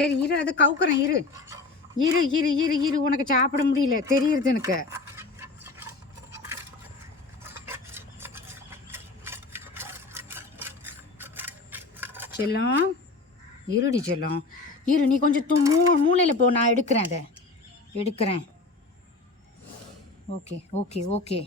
சரி இரு, அதை கவுக்குறேன். இரு இரு இரு இரு இரு உனக்கு சாப்பிட முடியல தெரியுது எனக்கு. செல்லம் இருடி செல்லம், இரு. நீ கொஞ்சம் மூளையில் போ, நான் எடுக்கிறேன், அதை எடுக்கிறேன். Okay okay okay.